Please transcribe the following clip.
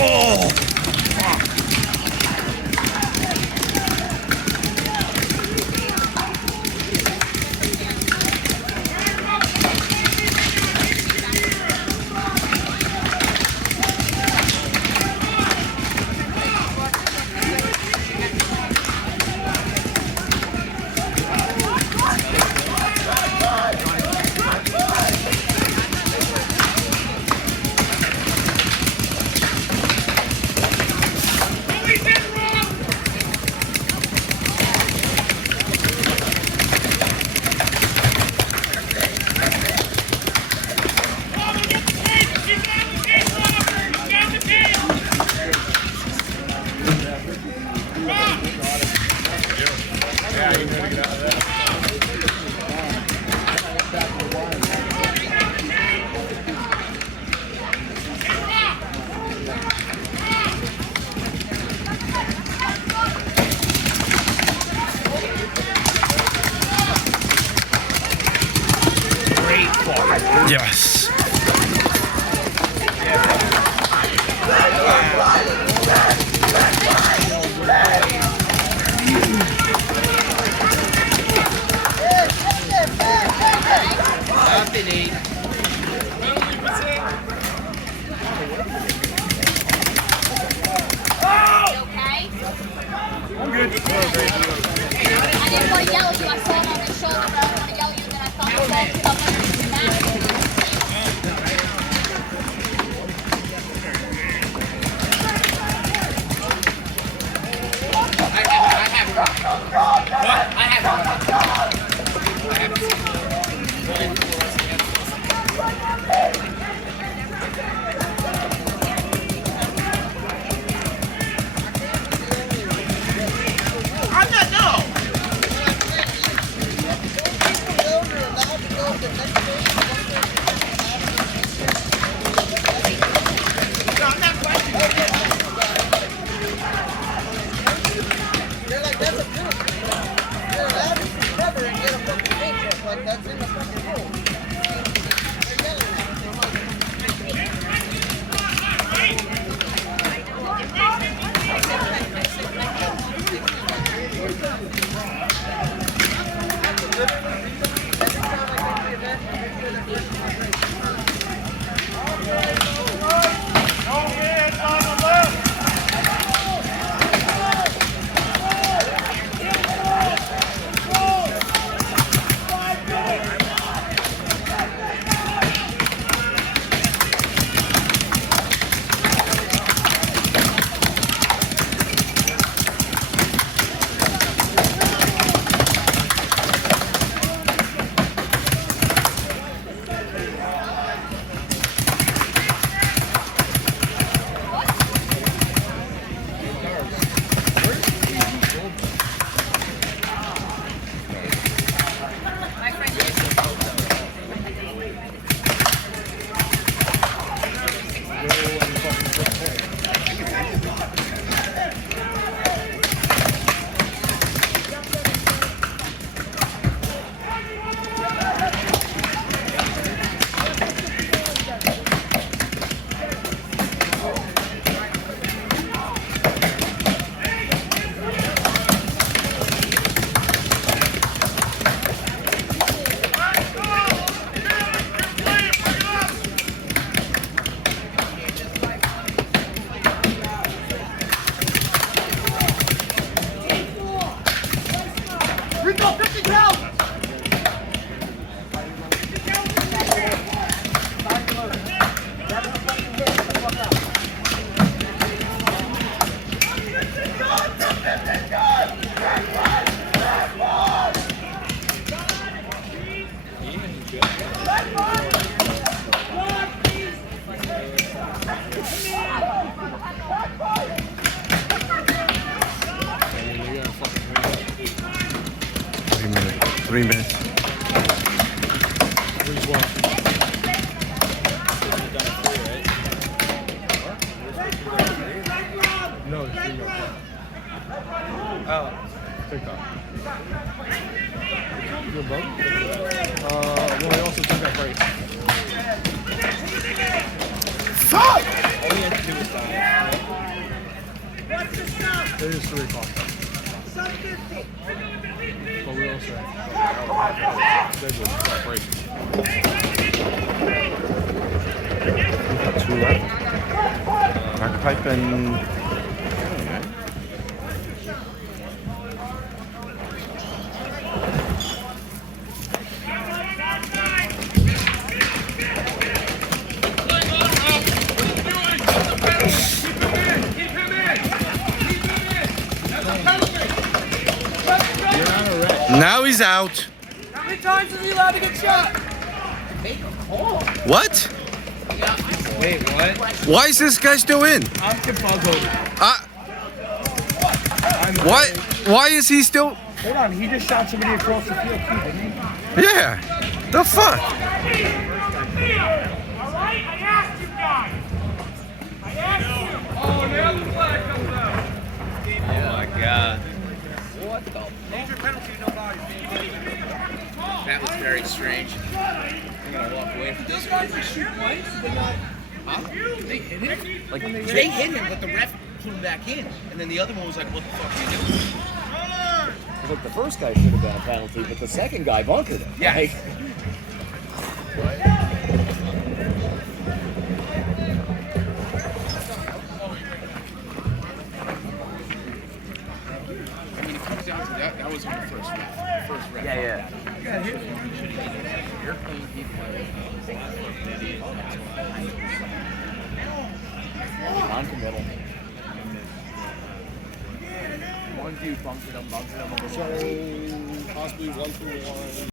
Oh! Yes. I'm good. I didn't want to yell at you. I saw it on his shoulder, but I didn't want to yell at you, and then I thought it was all They're allowed to cover and get a fucking paycheck, like that's in the fucking rule. 3 minutes. No, it's 3 minutes. Oh, TikTok. You're above? Well, we also took that break. Fuck! All we had to do was die. It is 3 o'clock. But we also had scheduled that break. 2 left. Crack pipe and... Now he's out. How many times is he allowed to get shot? What? Wait, what? Why is this guy still in? I'm confuzzled. Why is he still? Hold on, he just shot somebody across the field too, didn't he? Yeah. The fuck? Alright, I asked you guys. I asked you. Oh, now the flag comes out. Oh my god. What the? Major penalty, no body. That was very strange. I'm gonna walk away from this. These guys are shoot twice, but not. Huh? They hit him? Like, they hit him, but the ref put him back in. And then the other one was like, what the fuck are you doing? Look, the first guy should have been a penalty, but the second guy bunkered it. Yeah. Like, I mean, it comes down to that. That was on the first ref. First ref. yeah. You're playing people. Non-committal. One dude bunkered him. So, possibly 1-1.